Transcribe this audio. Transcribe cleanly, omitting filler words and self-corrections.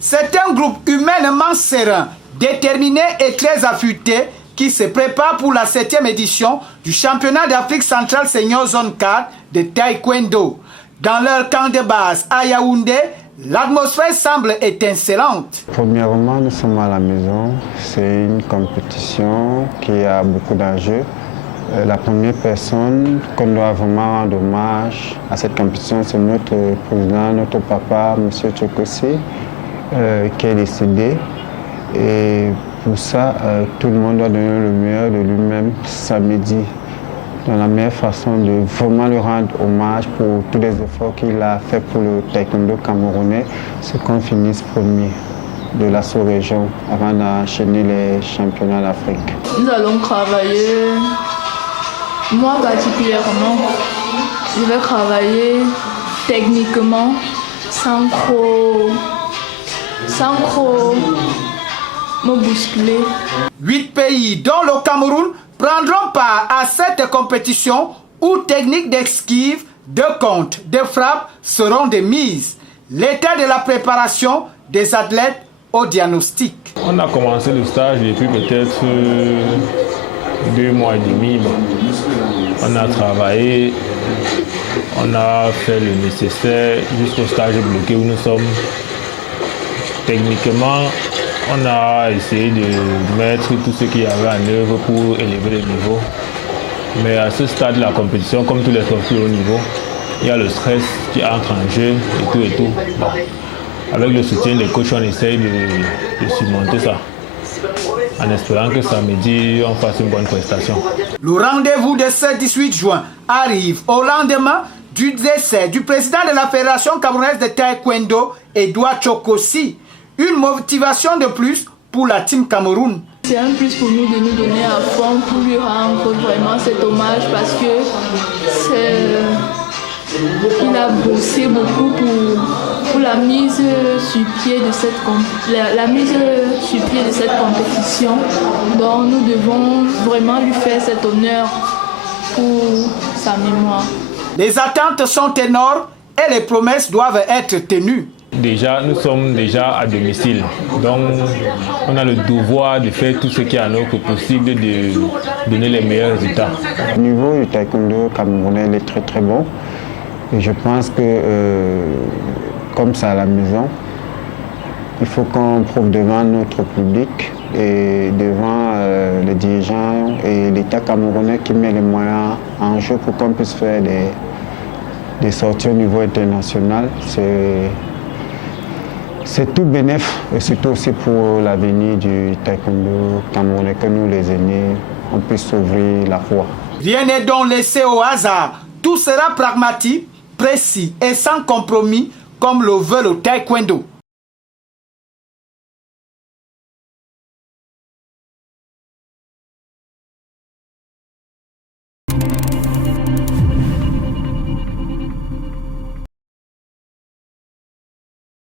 C'est un groupe humainement serein, déterminé et très affûté qui se prépare pour la 7e édition du championnat d'Afrique centrale senior zone 4 de taekwondo. Dans leur camp de base à Yaoundé, l'atmosphère semble étincelante. Premièrement, nous sommes à la maison. C'est une compétition qui a beaucoup d'enjeux. La première personne qu'on doit vraiment rendre hommage à cette compétition, c'est notre président, notre papa, M. Tchokossi, qui est décédé. Et pour ça, tout le monde doit donner le meilleur de lui-même samedi. Dans la meilleure façon de vraiment lui rendre hommage pour tous les efforts qu'il a fait pour le taekwondo camerounais, c'est qu'on finisse premier de la sous-région avant d'enchaîner les championnats d'Afrique. Nous allons travailler, moi particulièrement, je vais travailler techniquement sans trop me bousculer. 8 pays, dont le Cameroun, prendront part à cette compétition où techniques d'esquive, de compte, de frappe seront de mise. L'état de la préparation des athlètes au diagnostic. On a commencé le stage depuis peut-être 2 mois et demi. On a travaillé, on a fait le nécessaire jusqu'au stage bloqué où nous sommes. Techniquement, on a essayé de mettre tout ce qu'il y avait en œuvre pour élever le niveau. Mais à ce stade de la compétition, comme tous les sportifs au niveau, il y a le stress qui entre en jeu et tout. Bon. Avec le soutien des coachs, on essaye de surmonter ça, en espérant que samedi, on fasse une bonne prestation. Le rendez-vous de ce 18 juin arrive au lendemain du décès du président de la Fédération camerounaise de taekwondo, Edouard Tchokossi. Une motivation de plus pour la team Cameroun. C'est un plus pour nous de nous donner à fond pour lui rendre vraiment cet hommage parce que il a bossé beaucoup pour la mise sur pied de cette compétition. Donc nous devons vraiment lui faire cet honneur pour sa mémoire. Les attentes sont énormes et les promesses doivent être tenues. Déjà, nous sommes déjà à domicile, donc on a le devoir de faire tout ce qui est à notre possible, de donner les meilleurs résultats. Au niveau du taekwondo camerounais, il est très très bon. Et je pense que, comme c'est à la maison, il faut qu'on prouve devant notre public et devant les dirigeants et l'État camerounais qui met les moyens en jeu pour qu'on puisse faire des sorties au niveau international. C'est tout bénéf et surtout aussi pour l'avenir du taekwondo camerounais que nous, les aînés, on puisse s'ouvrir la voie. Rien n'est donc laissé au hasard. Tout sera pragmatique, précis et sans compromis comme le veut le taekwondo.